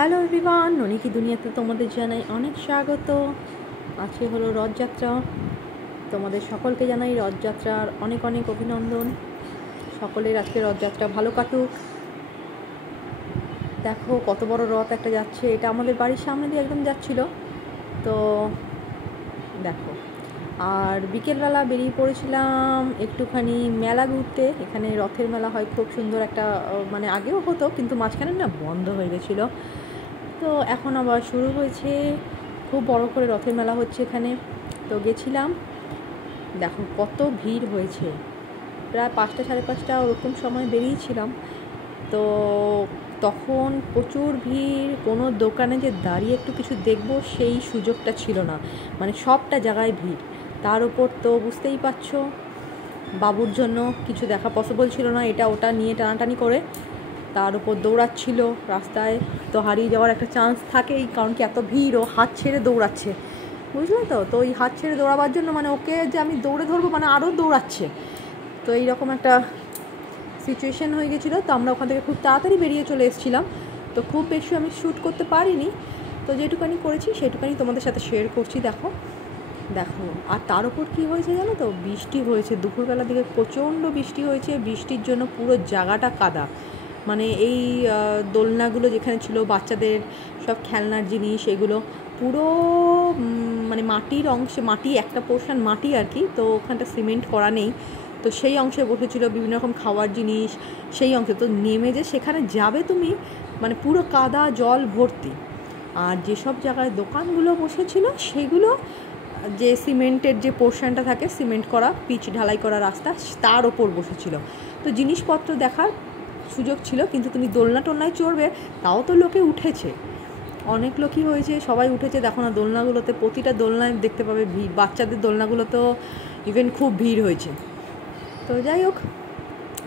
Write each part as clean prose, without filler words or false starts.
Hello everyone, ননিকি দুনিয়াতে তোমাদের জানাই অনেক স্বাগত। আজকে হলো রথযাত্রা। তোমাদের সকলকে জানাই রথযাত্রার অনেক অনেক অভিনন্দন। সকলের আজকে রথযাত্রা ভালো কাটুক। দেখো কত বড় রথ একটা যাচ্ছে, এটা আমাদের বাড়ির সামনে দিয়ে একদম যাচ্ছিল। তো দেখো, আর বিকেলবেলা বেরিয়ে পড়েছিলাম একটুখানি মেলা ঘুরতে। এখানে রথের মেলা হয়, খুব সুন্দর একটা, মানে আগেও হতো কিন্তু মাঝখানে না বন্ধ হয়ে গেছিলো, তো এখন আবার শুরু হয়েছে। খুব বড় করে রথের মেলা হচ্ছে এখানে। তো গেছিলাম, দেখো কত ভিড় হয়েছে। প্রায় 5টা সাড়ে 5টা ওরকম সময় বেরিয়েছিলাম, তো তখন প্রচুর ভিড়। কোনো দোকানে যে দাঁড়িয়ে একটু কিছু দেখবো সেই সুযোগটা ছিল না, মানে সবটা জায়গায় ভিড়। তার উপর তো বুঝতেই পারছো, বাবুর জন্য কিছু দেখা পসিবল ছিল না, এটা ওটা নিয়ে টানাটানি করে। তার উপর দৌড়াচ্ছিল রাস্তায়, তো হারিয়ে যাওয়ার একটা চান্স থাকেই, কারণ কি এত ভিড়, ও হাত ছেড়ে দৌড়াচ্ছে, বুঝলে তো। তো ওই হাত ছেড়ে দৌড়াবার জন্য মানে ওকে যে আমি দৌড়ে ধরবো, মানে আরও দৌড়াচ্ছে। তো এইরকম একটা সিচুয়েশান হয়ে গেছিলো। তো আমরা ওখান থেকে খুব তাড়াতাড়ি বেরিয়ে চলে এসেছিলাম। তো খুব বেশি আমি শ্যুট করতে পারিনি, তো যেটুকানি করেছি সেটুকানি তোমাদের সাথে শেয়ার করছি। দেখো দেখো, আর তার উপর কী হয়েছে জানো তো, বৃষ্টি হয়েছে দুপুরবেলা দিকে, প্রচণ্ড বৃষ্টি হয়েছে। বৃষ্টির জন্য পুরো জায়গাটা কাদা। মানে এই দোলনাগুলো যেখানে ছিল বাচ্চাদের সব খেলনার জিনিস, এগুলো পুরো মানে মাটির অংশে, মাটি একটা পোর্শন মাটি আর কি, তো ওখানটা সিমেন্ট করা নেই, তো সেই অংশে বসেছিল বিভিন্ন রকম খাওয়ার জিনিস। সেই অংশে তো নেমে যে সেখানে যাবে তুমি, মানে পুরো কাদা জল ভর্তি। আর যেসব জায়গায় দোকানগুলো বসেছিল সেগুলো যে সিমেন্টের যে পোর্শনটা থাকে, সিমেন্ট করা পিচ ঢালাই করা রাস্তা, তার ওপর বসেছিল। তো জিনিসপত্র দেখার সুযোগ ছিল, কিন্তু তুমি দোলনা টোলনায় চড়বে তাও তো লোকে উঠেছে, অনেক লোকই হয়েছে, সবাই উঠেছে। দেখো না দোলনাগুলোতে, প্রতিটা দোলনায় দেখতে পাবে ভিড়। বাচ্চাদের দোলনাগুলোতেও ইভেন খুব ভিড় হয়েছে। তো যাই হোক,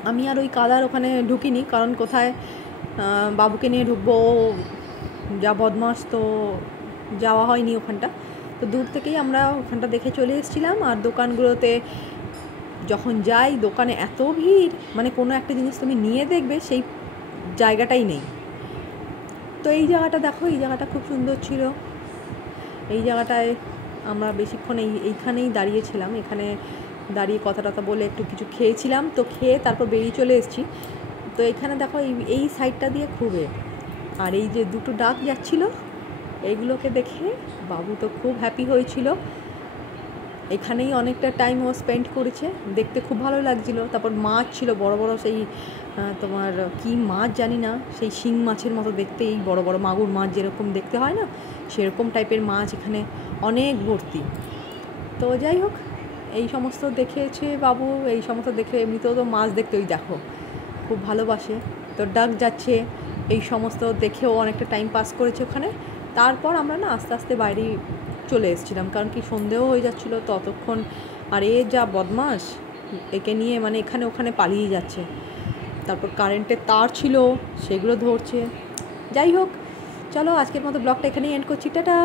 আমি আর ওই কাদার ওখানে ঢুকিনি, কারণ কোথায় বাবুকে নিয়ে ঢুকবো, যা বদমাস, তো যাওয়া হয়নি ওখানটা। তো দূর থেকেই আমরা ওখানটা দেখে চলে এসেছিলাম। আর দোকানগুলোতে যখন যাই, দোকানে এত ভিড়, মানে কোনো একটা জিনিস তুমি নিয়ে দেখবে সেই জায়গাটাই নেই। তো এই জায়গাটা দেখো, এই জায়গাটা খুব সুন্দর ছিল। এই জায়গাটায় আমরা বেশিক্ষণ এইখানেই দাঁড়িয়েছিলাম। এখানে দাঁড়িয়ে কথা টথা বলে একটু কিছু খেয়েছিলাম, তো খেয়ে তারপর বেরিয়ে চলে এসেছি। তো এখানে দেখো এই সাইডটা দিয়ে খুবই, আর এই যে দুটো ডাক যাচ্ছিলো, এইগুলোকে দেখে বাবু তো খুব হ্যাপি হয়েছিল। এখানেই অনেকটা টাইম ও স্পেন্ড করেছে, দেখতে খুব ভালো লাগছিল। তারপর মাছ ছিল বড় বড়, সেই তোমার কি মাছ জানি না, সেই শিং মাছের মতো দেখতে, এই বড় বড় মাগুর মাছ যেরকম দেখতে হয় না, সেরকম টাইপের মাছ এখানে অনেক ভর্তি। তো যাই হোক, এই সমস্ত দেখেছে বাবু, এই সমস্ত দেখে এমনিতেও তো মাছ দেখতে ওই দেখো খুব ভালোবাসে। তো ডাক যাচ্ছে, এই সমস্ত দেখেও অনেকটা টাইম পাস করেছে ওখানে। তারপর আমরা না আস্তে আস্তে বাইরে চলে এসেছিলাম, কারণ কি সন্ধেও হয়ে যাচ্ছিলো ততক্ষণ। আর এ যা বদমাস, একে নিয়ে মানে এখানে ওখানে পালিয়ে যাচ্ছে। তারপর কারেন্টের তার ছিল, সেগুলো ধরছে। যাই হোক, চলো আজকের মতো ব্লগটা এখানেই এন্ড করছি, টাটা।